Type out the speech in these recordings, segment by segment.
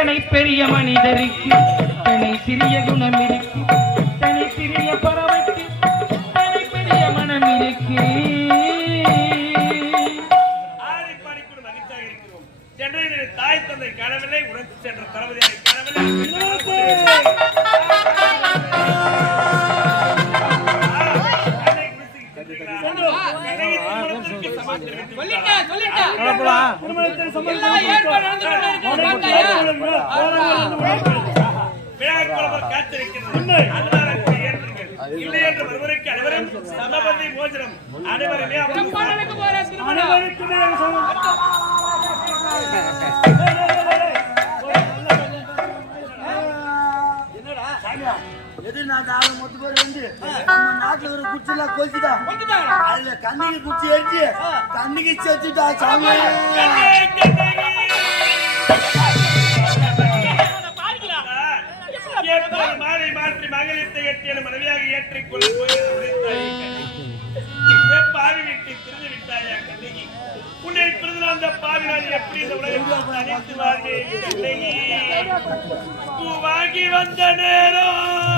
எத்தனை பெரிய மனிதருக்கு தனி சிறிய குணம் இருக்கு தனி சிறிய பறவைக்கு தனி பெரிய மனம் இருக்கு தாய் தந்தை காணவில்லை உடன் சென்ற தளபதியை காணவில்லை விழாக்குழவர் காத்திருக்கிறது. இல்லை என்று ஒருவருக்கு அனைவரும் சமபந்தி மோதிரம் அனைவருமே அனைவருக்குமே எதிர்நாட்டு ஆளு மொத்த பேர் வந்து நம்ம நாட்டுல ஒரு குச்சி எல்லாம் கொளுத்திட்டா அதுல கண்ணிக்கு குச்சி எரிச்சு கண்ணிக்கு செத்துட்டா சாமி. மாலை மாற்றி மகளிர்த்தை எட்டிய மனைவியாக ஏற்றிக்கொள்ள பாவி வீட்டை பிரிந்து விட்டாயா கண்ணகி உன்னை பிரிந்து அந்த பாவி நான் எப்படி இந்த உலகத்தில் வாழ்வேன் பூவாகி வந்த நேரம்.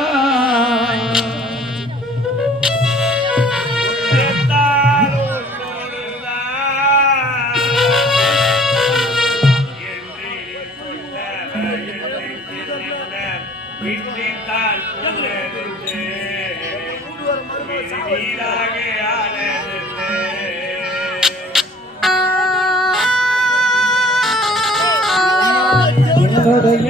உன்னோடுதான் செத்தாலும் உன்னோடுதான். என்று சொன்ன என்னை திருந்த விட்டித்தால் புல்லெடுத்து வீடாக ஆனதில்லை. என்னோட என்னோட என்னோட என்னோட மீனாட்சி நீ சொன்னது சொன்னது என்னாச்சு ஆ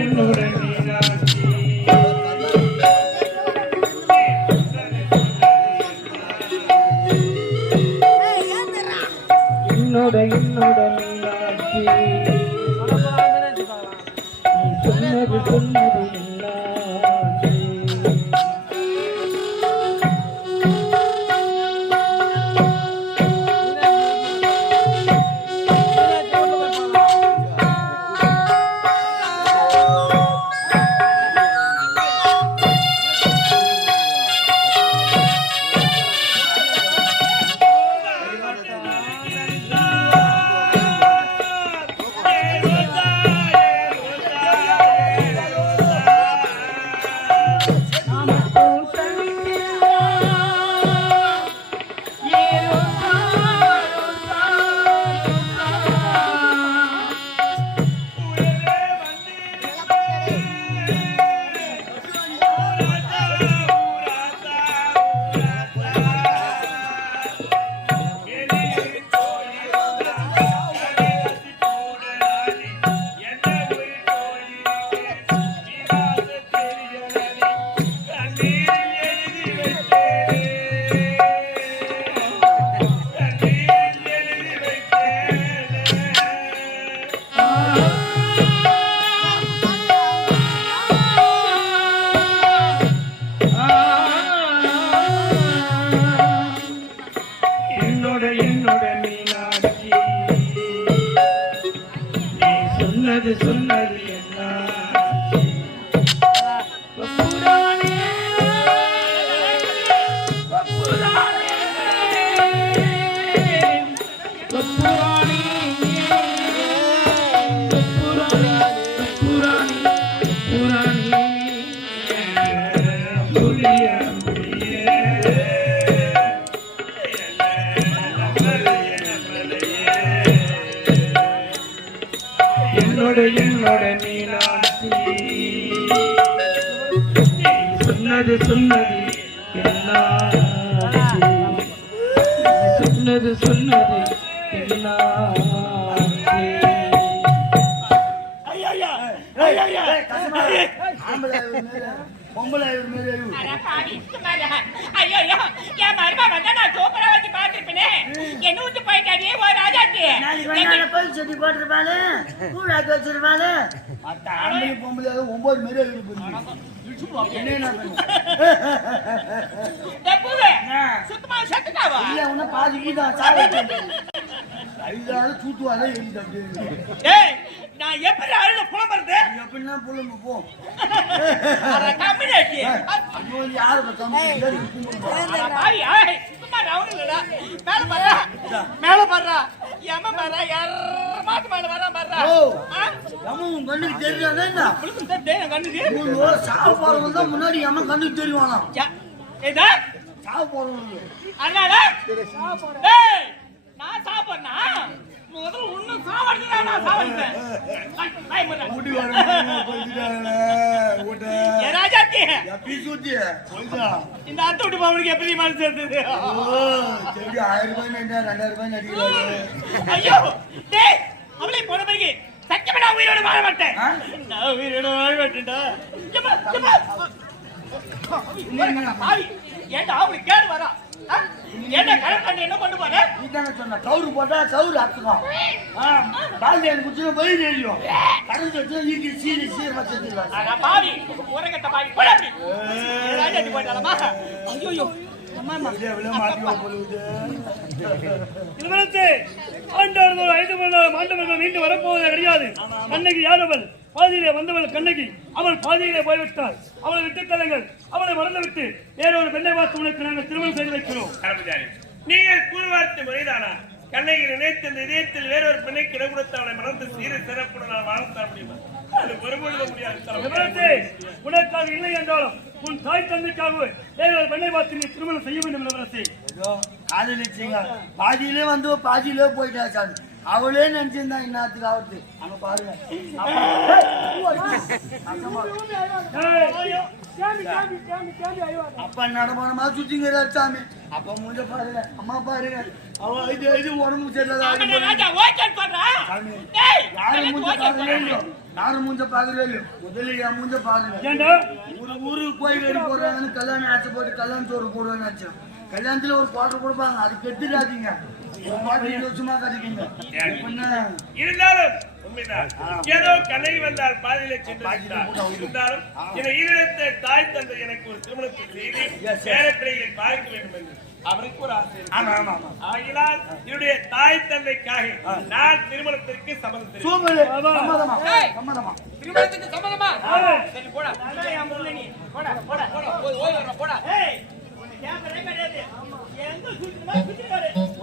சொன்னது சொன்னது ஐயோ என் மருமா வந்தா நான் சோப்பரா வச்சு பாத்துருப்பேனே என்ன ஊத்து போயிட்டாடி ஓ ராஜாத்தி போய் செடி போட்டிருப்பாளு கூழாக்கி பொம்பளை ஒன்பது மாரி இருக்கு இல்ல, இன்னும் பாதி ஐயாவது தூத்துவாதான் எரியுது அப்படியே. டேய், நான் எப்படி அழுத புலம்புறது? எப்படின்னா புலம்பு போ. அட கம்மிடாட்டி. ஐயோ, யாரு. மேல பாருடா. மேல பாருடா. எமன் பாருடா, எர்ரமாட்டு மேல. ஓ. ஆ? ஏம்மா, உன் கண்ணுக்கு தெரியாதா என்ன? டேய், என் கண்ணுக்கு. ஐயோ, சாவு போறவங்க தான் முன்னாடி எம்மன் கண்ணுக்கு தெரியுவானா ஏதா? சாவு போறவங்க அதனால டேய், நான் சாப்பிடனா முதல்ல உன்னும் சாவடிச்சா நான் வர ஏ ராஜாத்தி? போய்தா இந்த அத்தை விட்டு பாவனுக்கு எப்படி மனசு இருந்தது ஓ சரி ரூபாய் நடிகா ரெண்டாயிரம் ரூபாய் நடிக்கிறாரு ஐயோ டேய் அவளை போன பிறகு சத்தியமா நான் உயிரோட வாழ மாட்டேன். ஆ? நான் உயிரோட வாழ மாட்டேன்டா. ஏம்மா. பாருங்க, பாவி அவளுக்கு கேடு வரா. ஆ? ஏன்டா கடன் கண்டு என்ன கொண்டு போற? நீ தானே சொன்ன கவுரு போட்டா கவுரு அத்துக்கும் பால் எனக்கு குடிச்சு வயிறு எரியும் கடன் வச்சு ஈட்டி சீரி செஞ்சிடலாம் அட பாவி ஊரகட்ட பாவி. போட அப்படி. போயிட்டாலமா ஐயோ இளவரசே ஆண்டார்கள் ஐந்து மணி நேரம் ஆண்டவர்கள் மீண்டு வரப்போவது கிடையாது கண்ணகி யாரவள் பாதியிலே வந்தவள் கண்ணகி அவள் பாதியிலே போய்விட்டாள். அவளை விட்டு தள்ளுங்கள் அவளை மறந்துவிட்டு வேறொரு பெண்ணை பார்த்து உனக்கு நாங்கள் திருமணம் செய்து வைக்கிறோம். நீங்கள் கூறுவார்த்தை முறைதானா கண்ணகி நினைத்த இந்த இதயத்தில் வேறொரு பெண்ணை கிடம் கொடுத்து அவளை மறந்து சீர சிறப்புடன் நான் வாழ்த்த முடியுமா? அது ஒருபொழுது முடியாது. உனக்காக இல்லை என்றாலும் உன் தாய் தந்தைக்காக வேறொரு பெண்ணை பார்த்து நீ திருமணம் செய்ய வேண்டும் இளவரசி காதலிச்சீங்க. பாதியிலே வந்து பாதியிலே போயிட்டா சாமி. அவளே நினைச்சிருந்தா இந்நேரத்துக்கு ஆகுது அங்க பாருங்க. அப்பா நடமானமா சுத்திங்கிறாரு சாமி. அப்பா மூஞ்ச பாருங்க. அம்மா பாருங்க. அவ இது இது உடம்பு சரியில்லாத அவனை ராஜா ஓகேன்னு சொல்றா சாமி டேய் யாரு எனக்கு மூஞ்ச ஓகே பாக்குறே இல்லையோ யாரு மூஞ்ச பாக்குறே இல்லையோ? முதல்ல என் மூஞ்ச பாருங்க. ஒரு ஊருக்கு கோயில் போடுறாங்கன்னு கல்யாணம் ஆச்சு போட்டு கல்யாண சோறு போடுவேன்னு நினைச்சேன். கல்யாணத்துல ஒரு குவார்டர் கொடுப்பாங்க. அது கெட்டுடாதீங்க. என்ன இருந்தாலும் ஏதோ கண்ணகி வந்தால் பாதையில சென்று விட்டார். இருந்தாலும் இந்த ஈரிடத்தை தாய் தந்தை எனக்கு ஒரு திருமணத்தை செய்து பேரப்பிள்ளைகளை பார்க்க வேண்டும் என்று அவருக்கு ஒரு ஆசை ஆகினால் என்னுடைய தாய் தந்தைக்காக நான் திருமணத்திற்கு சம்மதம் திருமணத்துக்கு. சரி போடா. போடா போடா போடா. போடா.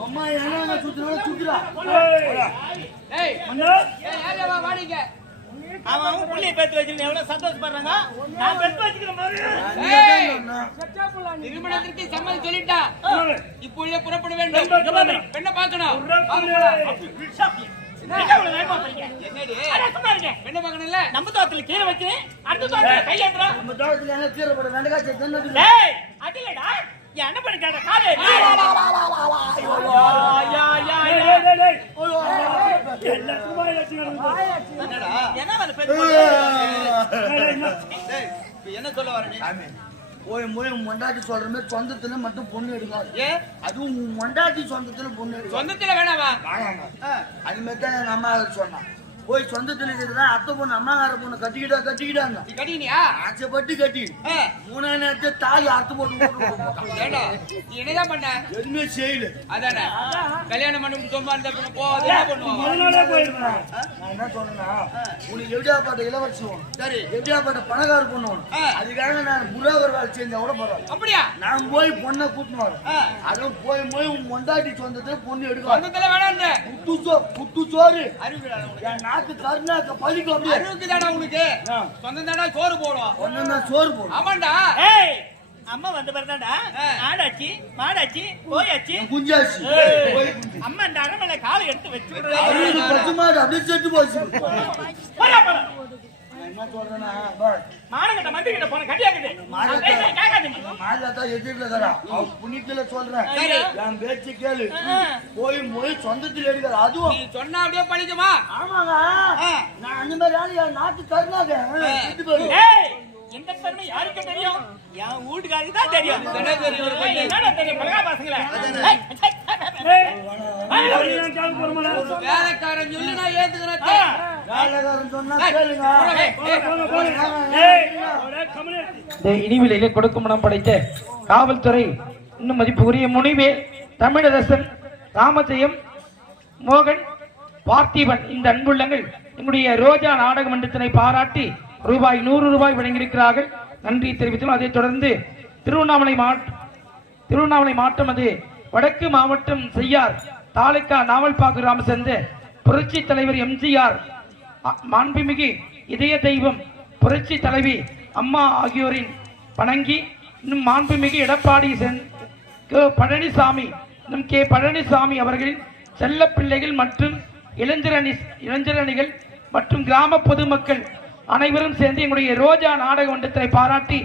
அம்மா என்ன சுத்துறா சுத்துறா. ஏய் அண்ணா, ஏய் யாரே வா வாடிங்க. அவன் அவன் புள்ளைய பெத்து வச்சிருந்தேன் எவ்வளவு சந்தோஷப்படுறாங்க? நான் பெத்து வச்சுக்கிற மாதிரி. திருமணத்திற்கு சம்மதம் சொல்லிட்டா. இப்பொழுதே புறப்பட வேண்டும். பெண்ணை பார்க்கணும். என்ன? பார்க்கணும்ல? நம்ம தோட்டத்துல கீரை வச்சு அடுத்த தோட்டத்துல கையேந்துறோம் நம்ம தோட்டத்துல என்ன கீரை போட வெண்டைக்காய் டேய் அதிலடா என்ன பண்ணிட்டாங்க காலே. என்ன சொல்ல வர நீ சாமி போய் போய் மொண்டாட்டி சொல்ற மாதிரி சொந்தத்துல மட்டும் பொண்ணு எடுக்காது ஏ அதுவும் மொண்டாட்டி சொந்தத்துல பொண்ணு எடுக்காது சொந்தத்துல வேணாவா அது மாதிரி தான் எங்க அம்மா சொன்னான் போய் சொந்தத்துல இருக்கிறதா அத்தை பொண்ணு அம்மாக்கார பொண்ணு கட்டிக்கிட்டா கட்டிக்கிட்டாங்க. கட்டினியா? ஆசைப்பட்டு கட்டி. மூணா நேரத்தை தாலி அறுத்து போட்டு. ஏண்டா நீ என்னதான் பண்ண? எதுவுமே செய்யல. அதானே? கல்யாணம் பண்ணி சும்மா இருந்த பின்ன போவாது என்ன போயிருப்பேன். நான் என்ன சொன்னேன்னா உனக்கு எப்படியாப்பட்ட இளவரசி வேணும். சரி. எப்படியாப்பட்ட பணக்கார பொண்ணு வேணும். அதுக்காக நான் புரோகர் வேலை செஞ்சா கூட பரவாயில்ல. அப்படியா? நான் போய் பொண்ணை கூட்டின்னு வரேன். அதுவும் போய் போய் உன் மொண்டாட்டி சொந்தத்துல பொண்ணு எடுக்காது சொந்தத்துல சோ புட்டு சோறு. என் நாக்கு கருணாக்க பழிக்கும் அப்படியே அறிவுக்குதாடா உனக்கு. சொந்தம் தாடா சோறு போடும் ஒன்னு சோறு போடும் ஆமாண்டா. ஏய் அம்மா வந்த பிறந்தாடா. ஆடாச்சி மாடாச்சி போயாச்சி குஞ்சாச்சு. அம்மா இந்த அரமலை காலை எடுத்து வச்சு அறுபது பத்து மாடு அப்படியே செத்து போச்சு. போடா, போடா. நான் என்ன சொல்றேன்னா பார், மானங்கிட்ட மந்திரி கிட்ட போன எதிரில. அவ புண்ணியத்துல சொல்றேன். என் பேச்சு கேளு. போய் போய் சொந்தத்தில் எடுக்கிற அதுவும் நீ சொன்னா அப்படியே பண்ணிக்குமா ஆமாங்க. நான் அந்த மாதிரி நாட்டு கருணாக. ஏய்! எந்த பெருமை யாருக்கு தெரியும்? என் வீட்டுக்காருக்கு தான் தெரியும். என்ன தெரியும் ஒரு ஏய், என்னடா தெரியும் பழகா பசங்களே வேலைக்காரன் சொல்லி நான் ஏத்துக்கிறேன். வேலைக்காரன் சொன்னா ஏய், கேளுங்க. ஏய், ஏய், ஒரே கம்முனு. இந்த இனிவிலையிலே கொடுக்கும் மனம் படைத்த காவல்துறை இன்னும் மதிப்புக்குரிய முனிவேல் தமிழரசன் ராமஜெயம் மோகன் பார்த்திபன் இந்த அன்புள்ளங்கள் எங்களுடைய ரோஜா நாடக மன்றத்தினை பாராட்டி ரூபாய் நூறு ரூபாய் வழங்கியிருக்கிறார்கள். நன்றி தெரிவித்தோம் அதைத் தொடர்ந்து திருவண்ணாமலை மாவட்ட திருவண்ணாமலை மாவட்டம் அது வடக்கு மாவட்டம் செய்யார் தாலுக்கா நாவல்பாக்கு கிராம சேர்ந்த புரட்சி தலைவர் எம்ஜிஆர் மாண்புமிகு இதய தெய்வம் புரட்சி தலைவி அம்மா ஆகியோரின் வணங்கி இன்னும் மாண்புமிகு எடப்பாடி சென் பழனிசாமி இன்னும் கே பழனிசாமி அவர்களின் செல்ல பிள்ளைகள் மற்றும் இளைஞரணி இளைஞரணிகள் மற்றும் கிராம பொதுமக்கள் அனைவரும் சேர்ந்து எங்களுடைய ரோஜா நாடக மன்றத்தை பாராட்டி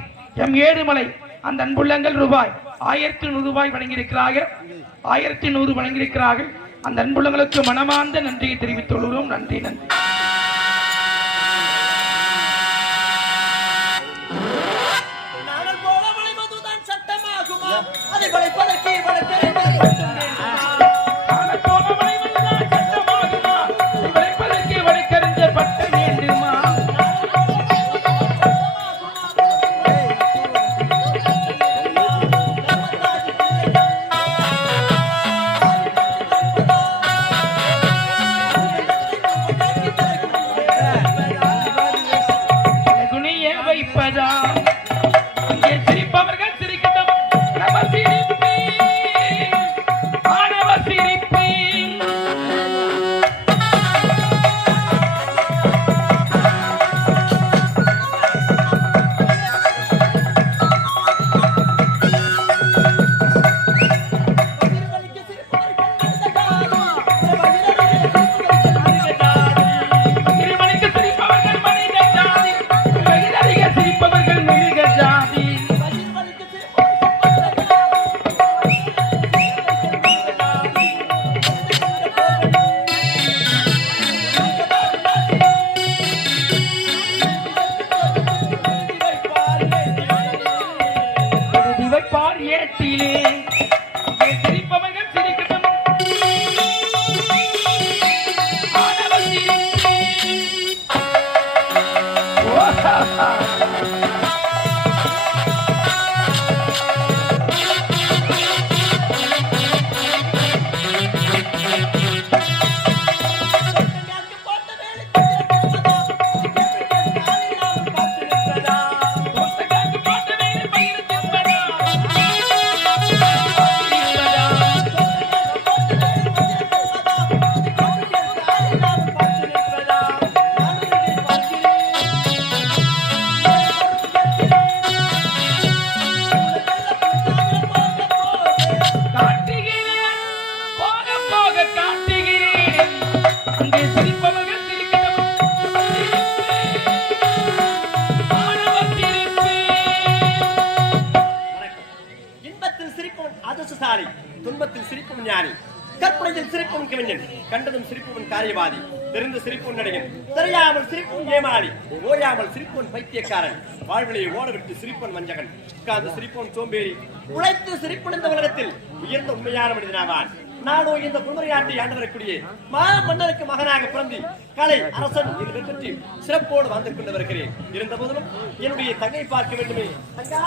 எம் ஏழுமலை அந்த அன்புள்ளங்கள் ரூபாய் ஆயிரத்தி நூறு ரூபாய் வழங்கியிருக்கிறார்கள். ஆயிரத்தி நூறு வழங்கியிருக்கிறார்கள். அந்த அன்புள்ளங்களுக்கு மனமார்ந்த நன்றியை தெரிவித்துக் கொள்கிறோம். நன்றி நன்றி. அதை சிரிப்பவன் தெரிந்து சிரிப்பவன் நடிகன் தெரியாமல் சிரிப்பவன் ஏமாளி ஓயாமல் சிரிப்பவன் பைத்தியக்காரன் வாழ்விலை ஓடவிட்டு சிரிப்பன் வஞ்சகன் உட்கார்ந்து சிரிப்பன் சோம்பேறி உழைத்து சிரிப்பன் இந்த உலகத்தில் உயர்ந்த உண்மையான மனிதனாவான். நானோ இந்த குமரி நாட்டை ஆண்டு மா மன்னருக்கு மகனாக பிறந்து கலை அரசன் என்று பற்றி சிறப்போடு வாழ்ந்து கொண்டு வருகிறேன் இருந்த போதிலும் என்னுடைய தங்கை பார்க்க வேண்டுமே. தங்கா!